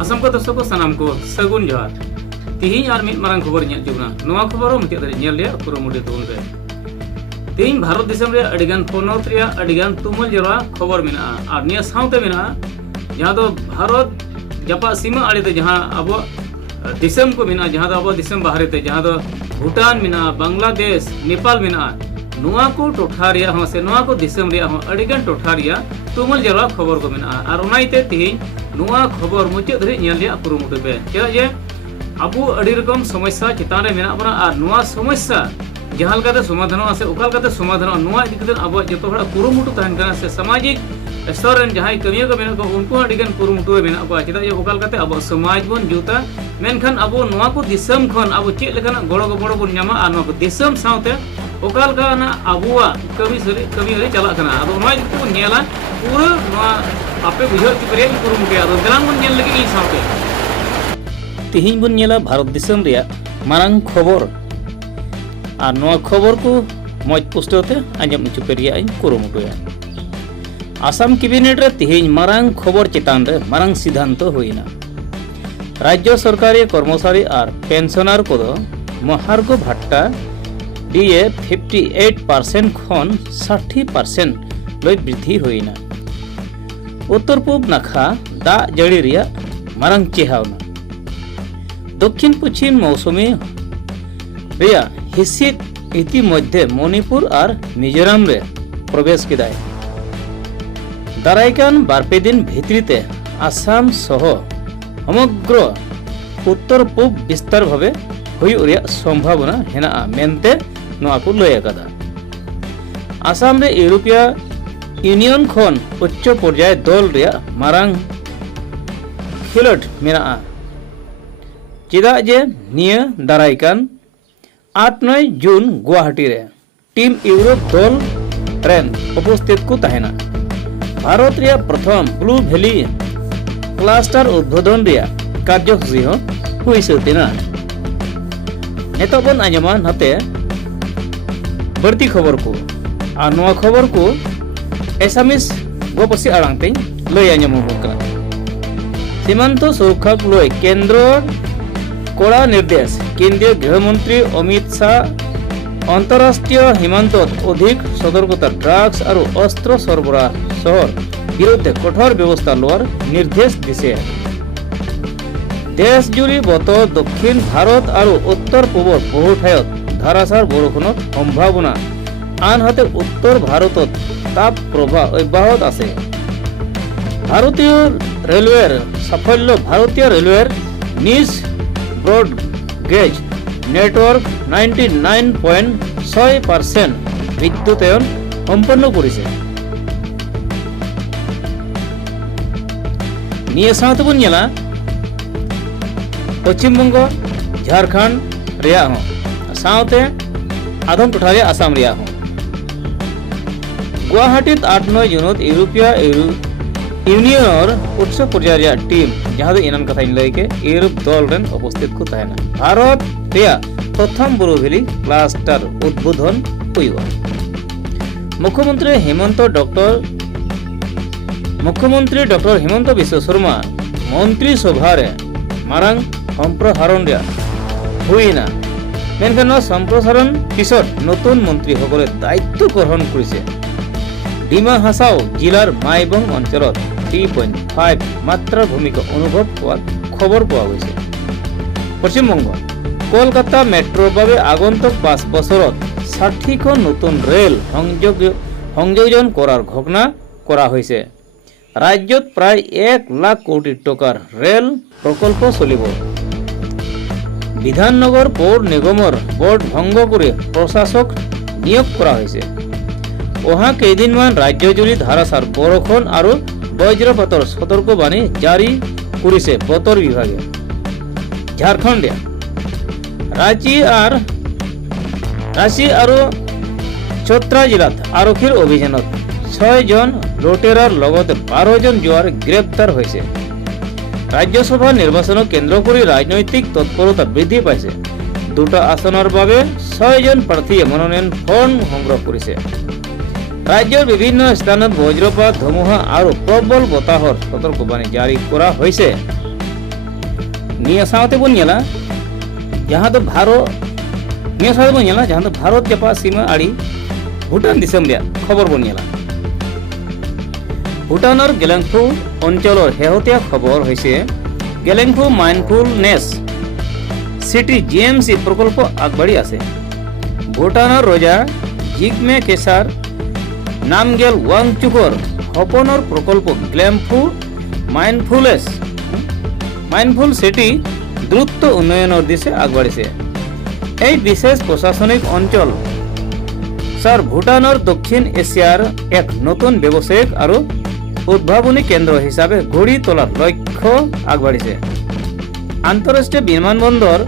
असम को दर्शक को सनाम को सगुन जोहार तिहिं आर मिद मारंग खबर ᱧᱮᱞ जुगना नोवा खबर मुचाद रे ᱧᱮᱞ रे कुरुमुटी तुन रे तिहिं भारत दिसम रे अडिगान पोनोत रे अडिगान तुमुल जरा खबर मेना आर निया साउते मेना जहां दो भारत जपा सीमा आड़े ते जहां अब दिसम को मेना जहां दो अब दिसम बाहरे ते जहां दो भूटान मेना बांग्लादेश नेपाल मेना नोवा को टोठा रिया हो से नोवा को दिसम रिया हो अडिगान टोठा रिया तुमुल जरा खबर को मेना आर उनाइते तिहिं नोवा खबर मुचाद रे ᱧᱮᱞ रे कुरुमुटी पे चेदा जे अब अड़ी रकम समस्या चितान रे मेना बना और नोवा समस्या जहां लगाते समाधान से ओकाल काते समाधान नोवा इदि कते अब जतो हड़ा कुरुमुटु तहन kana से सामाजिक स्तर रन जहां कमिया को मेना को उनको अडिगन कुरुमुटु मेना को चिदा जे ओकाल काते अब समाज बन जुता मेनखान अब नोवा को दिसम खन अब चे लेखाना गड़ो गड़ो बन ᱧᱟᱢᱟ और नोवा को दिसम साउते ओकाल काना अबुआ कमी रे चला kana अब नोवा इदि को नेला पूरा नोवा आपे बुझो चिपरे कुरुमुटु अब गलांग बन नेल लगी इ साउते तिहिं बन नेला भारत दिसम रिया मारंग खबर और नोआ खबर को मज पुष्टते आंजम चुपेरिया कुरुमुटुया आसाम कैबिनेट रे तिहिं मारंग खबर चितान रे मारंग सिद्धांत होइना राज्य सरकारी कर्मचारी और पेंशनर को महार्घ भट्टा डीए 58% खन 60% लय वृद्धि होइना उत्तर पूर्व नाखा दा जड़ी रिया मारंग चेहावना दक्षिण पश्चिम मौसुमी रिया हिसिद इतिमध्य मणिपुर और मिजोराम रे प्रवेश किदाय दारायकान बारपे दिन भित्रीते आसाम सह समग्र उत्तर पूर्व विस्तार भावे हुई रिया संभावना हेना मेनते नोआ को लय आकादा आसाम रे यूरोपीय यूनियन खन उच्च पर्याय दल रिया मारंग खिलट मेना चेदा जे निया दारायकान 8-9 जून गुवाहाटी रे टीम यूरोप दल रेन उपस्थित को तहना भारत रिया प्रथम ब्लू वैली क्लस्टर उद्बोधन रिया कार्यसूची हो हुई सतेना नेतबन आजमा नते बढ़ती खबर को आ नोआ खबर को एसामिस गोपसी आड़ांगते लय आजमोगना सीमांत सुरक्षा लय केंद्र कड़ा निर्देश केंद्रीय गृहमंत्री अमित शाह अंतरराष्ट्रीय सीमांत अधिक सतर्कता ड्रग्स और अस्त्र सरबराह शहर विरुद्ध कठोर व्यवस्था लोৱাৰ निर्देश दिसे देश जुड़ी बतर दक्षिण भारत और उत्तर पूर्व बहु ठायत धारासार बरखुणर सम्भावना आनहाते उत्तर भारत ताप प्रवाह अब्याहत आछे भारतीय रेलवेर साफल्य भारतीय रेलवेर निज ब्रॉड गेज नेटवर्क 99.6% विद्युतायन सम्पन्न करिছে निये साथ बन नेला पश्चिम बंग झारखंड रिया हो साथे आदम टोठा रे आसाम रिया हो गुवाहाटी 8-9 जून यूरोपीय यूनियन उच्च पर्याय रिया टीम जहां दो इनान कथा लय के यूरोप दल रेन उपस्थित को तहना भारत रिया प्रथम ब्लू वैली क्लस्टर उद्बोधन हुआ मुख्यमंत्री डॉक्टर हेमंत विश्व शर्मा मंत्री सभा रे मारंग सम्प्रसारण रिया हुईना मेनखान सम्प्रसारण पिছত नतुन मंत्री सकले दायित्व ग्रहण करिसे डिमा हासाओ जिलार माइबং अंचलत 3.5 मात्रा भूमिका अनुभव खबर पाওয়া গৈছে पश्चिम बंग कलकाता मेट्रो भावे आगंतुक 5 बছৰত 60খন नतुन रेल সংযোজন কৰাৰ ঘোষণা কৰা হৈছে राज्यत प्राय 1 लाख कोटी टकार रेल प्रकल्प चलिब विधाननगर पौर निगমৰ बोर्ड भंग करे प्रशासक नियोग কৰা হৈছে অহা কেইদিনমান ৰাজ্যজুৰি ধাৰাসাৰ বৰষুণ আৰু বজ্ৰপাতৰ সতৰ্কবাণী জাৰি কৰিছে বতৰ বিভাগে झारखंड रांची और चतरा जिलात आरक्षीर अभियानत 6 जन लुटेरार लगते 12 जन जुआर ग्रेप्तार होइसे राज्यसभा निर्वाचन केंद्र करी राजनैतिक तत्परता बृद्धि पाइছে दुटा आसनर बारे 6 जन प्रार्थी मनोनयन फर्म संग्रह करिছে राज्यर विभिन्न स्थानत वज्रपात धुमुहा और प्रबल बताहर सतर्कबाणी जारी करा होइছে নিয়া সাথে বন নেলা जहाँ तो भारत निया साथ बन नेला जहाँ तो भारत जापा सीमा आड़ी भूटान दिसम रे खबर बन नेला भूटानर गेलेंगफु अंचलर हेहतिया खबर হৈছে गेलेंगफु माइंडफुलनेस सिटी जीएमसी प्रकल्प আগবাড়ি আছে ভূটানৰ ৰজা জিগমে কেসাৰ নামগেল ওয়াংচুকৰ সপনৰ প্ৰকল্প গ্লেমফু মাইন্ডফুল সিটি দ্ৰুত উন্নয়নেৰ দিশে আগবাড়িছে এই বিশেষ প্ৰশাসনিক অঞ্চল স্যাৰ ভূটানৰ দক্ষিণ এছিয়াৰ এক নতুন ব্যৱসায়িক আৰু উদ্ভাৱনী কেন্দ্ৰ হিচাপে গঢ়ি তোলাৰ লক্ষ্য আগবাঢ়িছে আন্তঃৰাষ্ট্ৰীয় বিমানবন্দৰ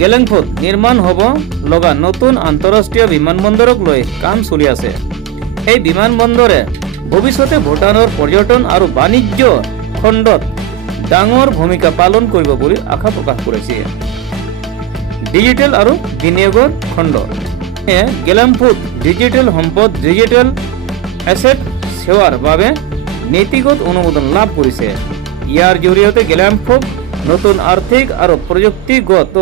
গেলেংফুত নিৰ্মাণ হ'ব লগা নতুন আন্তঃৰাষ্ট্ৰীয় বিমানবন্দৰক লৈ কাম চলি আছে এই বিমানবন্দৰে ভৱিষ্যতে ভূটানৰ পৰ্যটন আৰু বাণিজ্য খণ্ডত ডাঙৰ ভূমিকা পালন কৰিব বুলি আশা প্ৰকাশ কৰিছে ডিজিটেল আৰু বিনিয়োগৰ খণ্ড গেলেংফুত ডিজিটেল সম্পদ ডিজিটেল এছেট সেৱাৰ বাবে নীতিগত অনুমোদন লাভ কৰিছে ইয়াৰ জৰিয়তে গেলেংফুক নতুন আৰ্থিক আৰু প্ৰযুক্তিগত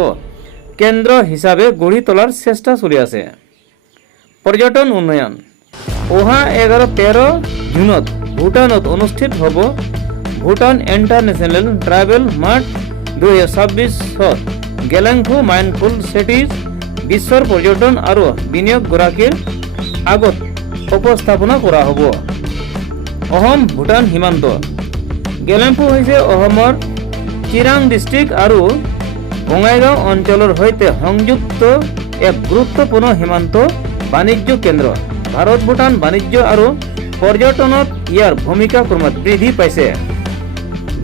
কেন্দ্ৰ হিচাপে গঢ়ি তোলাৰ চেষ্টা চলি আছে পৰ্যটন উন্নয়ন অহা 11-13 জুনত ভূটানত অনুষ্ঠিত হ'ব Bhutan international travel mart 2026 Gelephu mindful cities বিশ্বৰ পৰ্যটন আৰু বিনিয়োগ গৰাকীৰ আগত উপস্থাপনা কৰা হ'ব অহম ভূটান সীমান্ত গেলেংফু হৈছে অহমৰ চিৰাং ডিস্ট্ৰিক্ট আৰু বঙাইগাঁও অঞ্চলৰ সৈতে সংযুক্ত এক গুৰুত্বপূৰ্ণ সীমান্ত বাণিজ্য কেন্দ্ৰ ভাৰত ভূটান বাণিজ্য আৰু পৰ্যটনত ইয়াৰ ভূমিকা ক্ৰমাৎ বৃদ্ধি পাইছে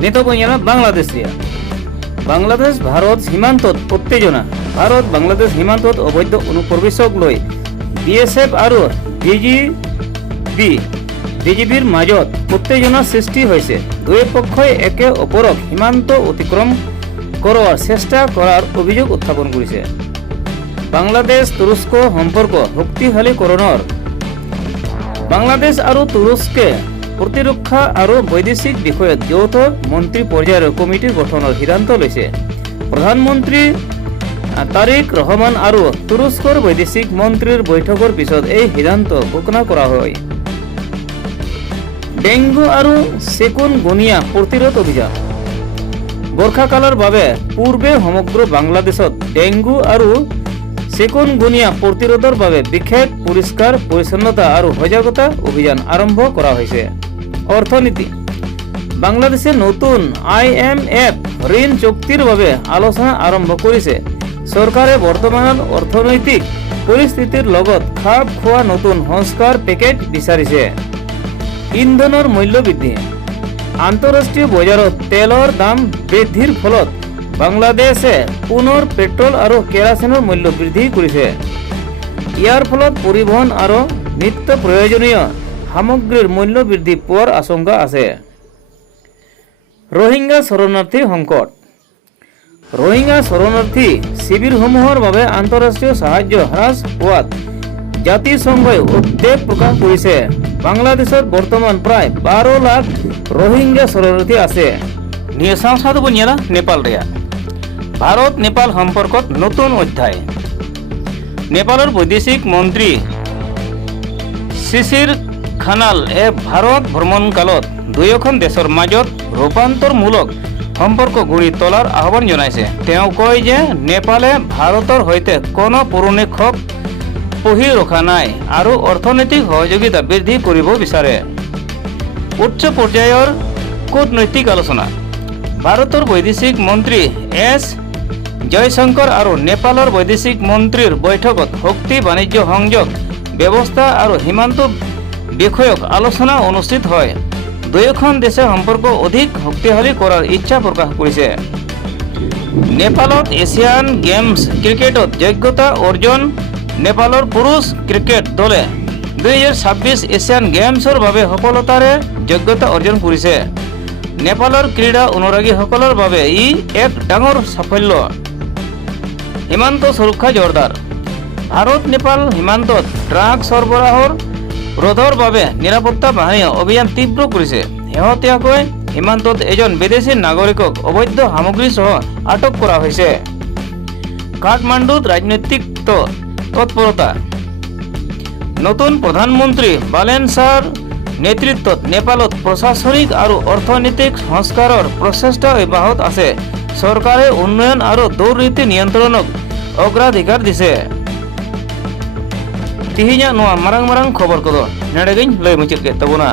নেতবনিয়া বাংলাদেশ ভাৰত সীমান্তত উত্তেজনা ভাৰত বাংলাদেশ সীমান্তত অবৈধ অনুপ্ৰৱেশক লৈ বিএসএফ আৰু বিজিবিৰ মাজত উত্তেজনা সৃষ্টি হৈছে দুই পক্ষই একে অপৰক সীমান্ত অতিক্ৰম কৰাৰ চেষ্টা কৰাৰ অভিযোগ উত্থাপন কৰিছে বাংলাদেশ তুৰস্ক সম্পৰ্ক শক্তিশালীকৰণৰ বাংলাদেশ আৰু তুৰস্কে প্ৰতিৰক্ষা আৰু বৈদেশিক বিষয়ত যৌথ মন্ত্ৰী পৰ্যায়ৰ কমিটি গঠনৰ সিদ্ধান্ত লৈছে প্ৰধানমন্ত্ৰী তাৰিক ৰহমান আৰু তুৰস্কৰ বৈদেশিক মন্ত্ৰীৰ বৈঠকৰ পিছত এই সিদ্ধান্ত ঘোষণা কৰা হয় ডেংগু আৰু চিকুনগুনিয়া প্ৰতিৰোধ অভিযান বৰ্ষাকালৰ বাবে পূৰ্বে সমগ্ৰ বাংলাদেশত ডেংগু আৰু চিকুনগুনিয়া প্ৰতিৰোধৰ বাবে বিশেষ পৰিষ্কাৰ পৰিচ্ছন্নতা আৰু সজাগতা অভিযান আৰম্ভ কৰা হৈছে অৰ্থনীতি বাংলাদেশে নতুন IMF ঋণ চুক্তিৰ বাবে আলোচনা আৰম্ভ কৰিছে চৰকাৰে বৰ্তমানৰ অৰ্থনৈতিক পৰিস্থিতিৰ লগত খাপ খোৱা নতুন সংস্কাৰ পেকেজ বিচাৰিছে ইন্ধনৰ মূল্য বৃদ্ধি আন্তঃৰাষ্ট্ৰীয় বজাৰত তেলৰ দাম বৃদ্ধিৰ ফলত বাংলাদেশে পুনৰ পেট্ৰল আৰু কেৰাচিনৰ মূল্য বৃদ্ধি কৰিছে ইয়াৰ ফলত পৰিবহণ আৰু নিত্য প্ৰয়োজনীয় সামগ্ৰীৰ মূল্য বৃদ্ধি পোৱাৰ আশংকা আছে ৰোহিংগা শৰণাৰ্থী সংকট ৰোহিংগা শৰণাৰ্থী শিবিৰসমূহৰ বাবে আন্তঃৰাষ্ট্ৰীয় সাহায্য হ্ৰাস পোৱাত জাতিসংঘই উদ্বেগ প্ৰকাশ কৰিছে বাংলাদেশত বৰ্তমান প্ৰায় 12 লাখ ৰোহিংগা শৰণাৰ্থী আছে নিয়াসাও সাধু বনিয়ালা নেপাল ৰেয়া ভাৰত নেপাল সম্পৰ্কত নতুন অধ্যায় নেপালৰ বৈদেশিক মন্ত্ৰী শিশিৰ খানাল ভাৰত ভ্ৰমণ কালত দুয়োখন দেশৰ মাজত ৰূপান্তৰমূলক সম্পৰ্ক গঢ়ি তোলাৰ আহ্বান জনাইছে তেওঁ কয় যে নেপালে ভাৰতৰ সৈতে কোনো পৌৰনিক্ষক পঢ়ি ৰখা নাই আৰু অৰ্থনৈতিক সহযোগিতা বৃদ্ধি কৰিব বিচাৰে উচ্চ পৰ্যায়ৰ কূটনৈতিক আলোচনা ভাৰতৰ বৈদেশিক মন্ত্ৰী এছ জয়শংকৰ আৰু নেপালৰ বৈদেশিক মন্ত্ৰীৰ বৈঠকত শক্তি বাণিজ্য সংযোগ ব্যৱস্থা আৰু সীমান্ত বিষয়ক আলোচনা অনুষ্ঠিত হয় দুয়োখন দেশে সম্পৰ্ক অধিক শক্তিশালী কৰাৰ ইচ্ছা প্ৰকাশ কৰিছে নেপালত এছিয়ান গেমছ ক্ৰিকেটত যোগ্যতা অৰ্জন নেপালৰ পুৰুষ ক্ৰিকেট দলে 2026 এছিয়ান গেমছৰ বাবে সফলতাৰে যোগ্যতা অৰ্জন কৰিছে নেপালৰ ক্ৰীড়া অনুৰাগীসকলৰ বাবে ই এক ডাঙৰ সাফল্য সীমান্ত সুৰক্ষা জোৰদাৰ ভাৰত নেপাল সীমান্তত ড্ৰাগ সৰবৰাহৰ ৰোধৰ বাবে নিৰাপত্তা বাহিনীয়ে অভিযান তীব্ৰ কৰিছে শেহতীয়াকৈ সীমান্তত এজন বিদেশী নাগৰিকক অবৈধ সামগ্ৰী সহ আটক কৰা হৈছে। কাঠমাণ্ডুত ৰাজনৈতিক তৎপৰতা। নতুন প্ৰধানমন্ত্ৰী বালেন শ্বাহৰ নেতৃত্বত নেপালত প্ৰশাসনিক আৰু অৰ্থনৈতিক সংস্কাৰৰ প্ৰচেষ্টা অব্যাহত আছে। চৰকাৰে উন্নয়ন আৰু দুৰ্নীতি নিয়ন্ত্ৰণক অগ্ৰাধিকাৰ দিছে। ᱛᱮᱦᱮᱧᱟᱜ ᱱᱚᱣᱟ ᱢᱟᱨᱟᱝ ᱠᱷᱚᱵᱚᱨ ᱠᱚᱫᱚ ᱱᱚᱰᱮ ᱜᱤᱧ ᱞᱟᱹᱭ ᱢᱩᱪᱟᱹᱫ ᱠᱮᱫ ᱛᱟᱵᱚᱱᱟ।